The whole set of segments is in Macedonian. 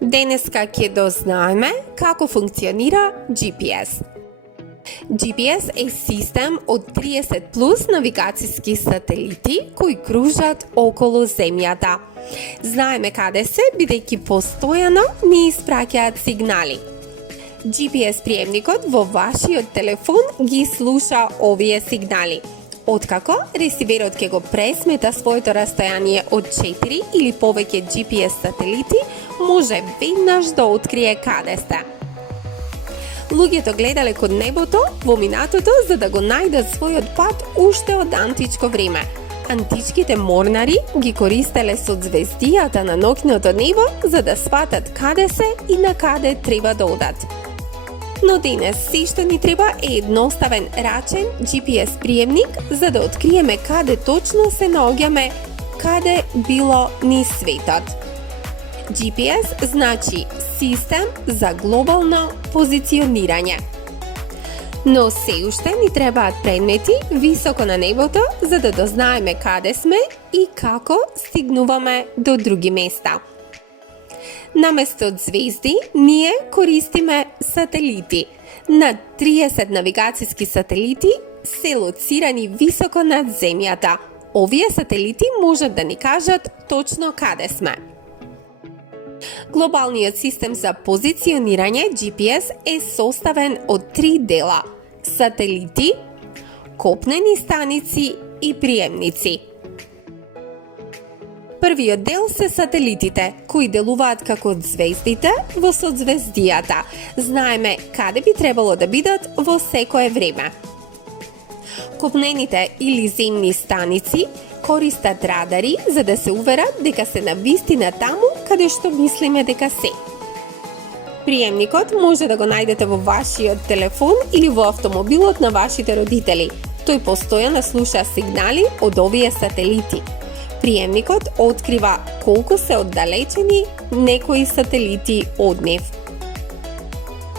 Денеска ќе дознаеме како функционира GPS. GPS е систем од 30 плюс навигацијски сателити кои кружат околу Земјата. Знаеме каде се, бидејќи постојано ни испраќаат сигнали. GPS приемникот во вашиот телефон ги слуша овие сигнали. Откако ресиверот ќе го пресмета своето растојание од 4 или повеќе GPS сателити, може веднаш да открие каде сте. Луѓето гледале кон небото во минатото за да го најдат својот пат уште од античко време. Античките морнари ги користеле соцзвездијата на ноќното небо за да сватат каде се и на каде треба да одат. Но денес се што ни треба е едноставен рачен GPS приемник за да откриеме каде точно се наоѓаме, каде било ни светот. GPS значи систем за глобално позиционирање. Но се уште ни требаат предмети високо на небото за да дознаеме каде сме и како стигнуваме до други места. Наместо од звезди, ние користиме сателити. На 30 навигацијски сателити се лоцирани високо над Земјата. Овие сателити можат да ни кажат точно каде сме. Глобалниот систем за позиционирање GPS е составен од 3 дела: сателити, копнени станици и приемници. Првиот дел се сателитите, кои делуваат како звездите во соцзвездијата. Знаеме каде би требало да бидат во секое време. Копнените или земни станици користат радари за да се уверат дека се навистина таму каде што мислиме дека се. Приемникот може да го најдете во вашиот телефон или во автомобилот на вашите родители. Тој постојано слуша сигнали од овие сателити. Приемникот открива колку се оддалечени некои сателити од нив.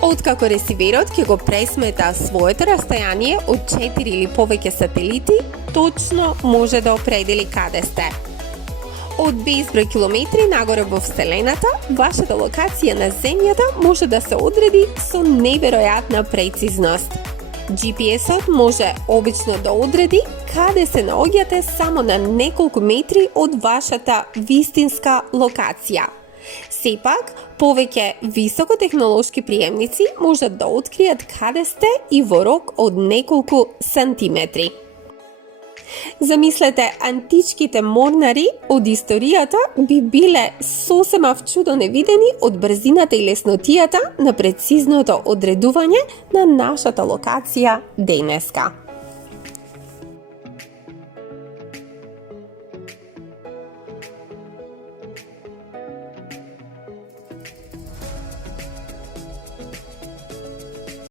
Откако ресиверот ќе го пресмета своето растојание од 4 или повеќе сателити, точно може да определи каде сте. Од безброј километри нагоре во Вселената, вашата локација на Земјата може да се одреди со неверојатна прецизност. GPS-от може обично да одреди каде се наоѓате само на неколку метри од вашата вистинска локација. Сепак, повеќе високотехнолошки приемници можат да откријат каде сте и во рок од неколку сантиметри. Замислете, античките морнари од историјата би биле сосема вчудо невидени од брзината и леснотијата на прецизното одредување на нашата локација денеска.